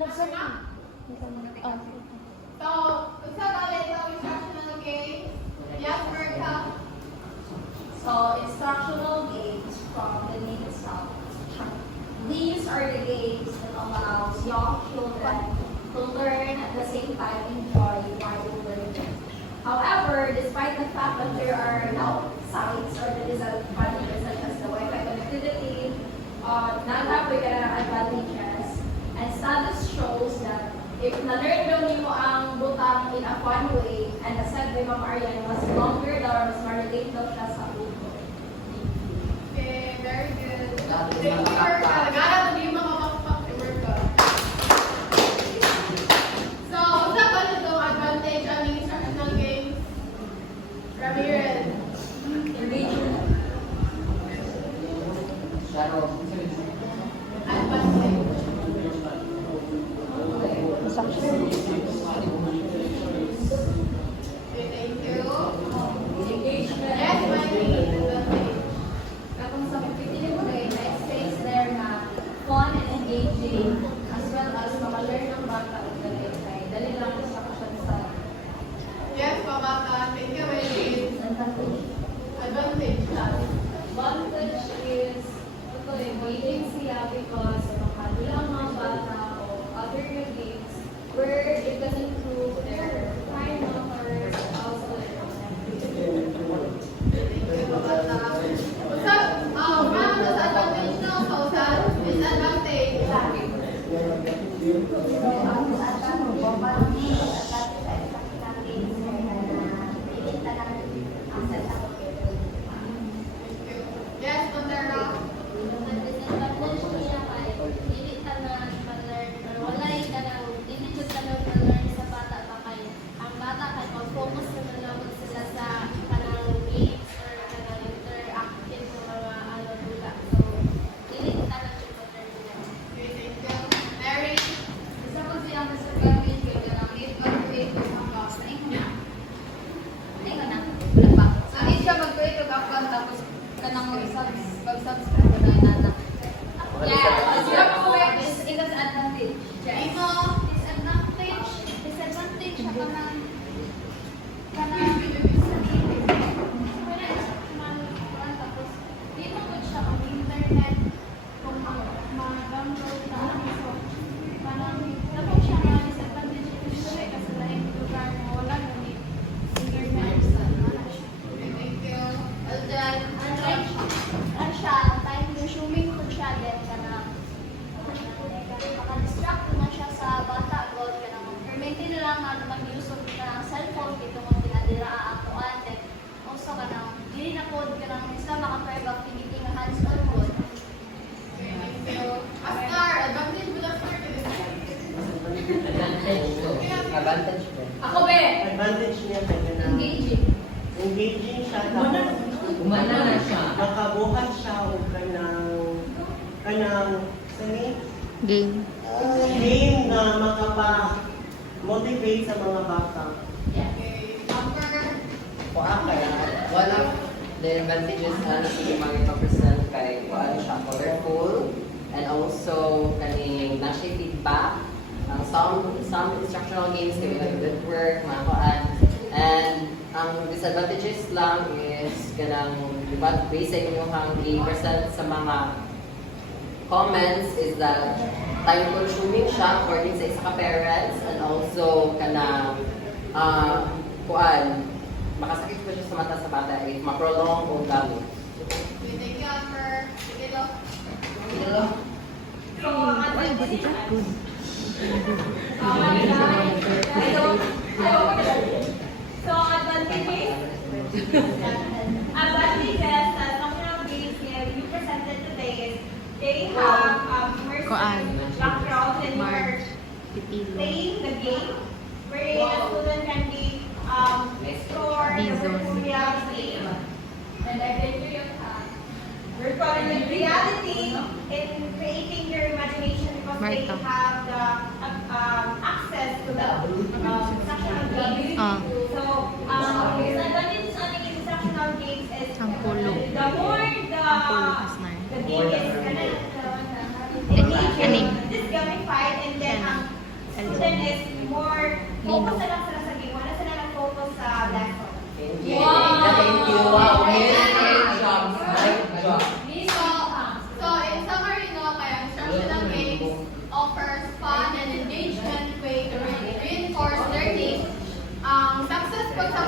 So, unsa galing sa instructional game? Yes, Berta. So, instructional games from the name itself. These are the games that allows young children to learn at the same time enjoy while learning. However, despite the fact that there are sides or the disadvantages such as the Wi-Fi connectivity, non-average advantages, and studies shows that if na-learn daw niyo ang butang in a fun way, and as said by Ma'am Arian, mas longer daw or mas ma-relate daw siya sa buto. Okay, very good. Thank you, Berta. Nagana to yung mga makapag ni Berta. So, unsa ba itong advantage ang instructional games? Ramirez. Engagement. Advantage. Okay, thank you. Engagement. Yes, my advantage. Katong sa pipili mo rin, na-experience there na fun and engaging as well as maka-learn ng bata at dali lang sa kasyan sa Yes, pabaka. Thank you, Maylene. advantage. Advantage. Advantage is ito, engaging siya because makadula ang mga bata o other games where it can improve their fine motors and also their connectivity. Thank you, pabaka. Unsa, ma'am, sa advantage no? So, sa disadvantage. Yes, Montero. Okay, thank you. Mary. Hindi siya mag-create ng account tapos kanang mag-subscribe na nana. Yeah, is disadvantage. Imo. Disadvantage siya kanang tapos di mo po siya ang internet kung ma-download na so kanang dapat siya na disadvantage usually kasi lain lugar mo wala na ni internet sa mana siya. Okay, thank you. Aldan, ang siya, time consuming po siya din ka na maka-distract po na siya sa bata god ka na permente na lang na mag-use of ka ng cellphone dito mo pinadira ang kuan then also ka na dili na pod ka ng isa maka-drive activity nga hands-on pod. Okay, thank you. Astar, advantage mo lang Astar. Advantage ko. Ako be! Advantage niya kaya na Engaging. engaging siya tapos Umana na siya. makabuhat siya o kanang sani Game. game na makapa-motivate sa mga bata. Okay, Amber. Kaya one of the advantages na makipag-present kay kuan siya colorful and also kaning na-siya feedback. Some instructional games kay like good work, mga kuan. And ang disadvantages lang is kanang based sa inyong i-present sa mga comments is that time consuming siya according sa isa ka parents and also kanang kuan makasakit ko siya sa mata sa bata if ma-prolong o gamit. Okay, thank you, Amber. Sige, Lo. So, advantages that functional games you presented today is they have immersive background and you are playing the game wherein a student can be explore the virtual reality and adventure of virtual reality in creating their imagination because they Marta. have the access to the instructional games. So, disadvantages on the instructional games is Ang pulo. the more Ang pulo, mas na. the game is Ganing. It is gamified and then ang student is more focus na lang sila sa game. Wala sila nag-focus sa lesson. Thank you. Thank you. Wow, miss. Great job. Great job. So in summary, no, kaya instructional games offers fun and engagement way to reinforce learning. Success po sa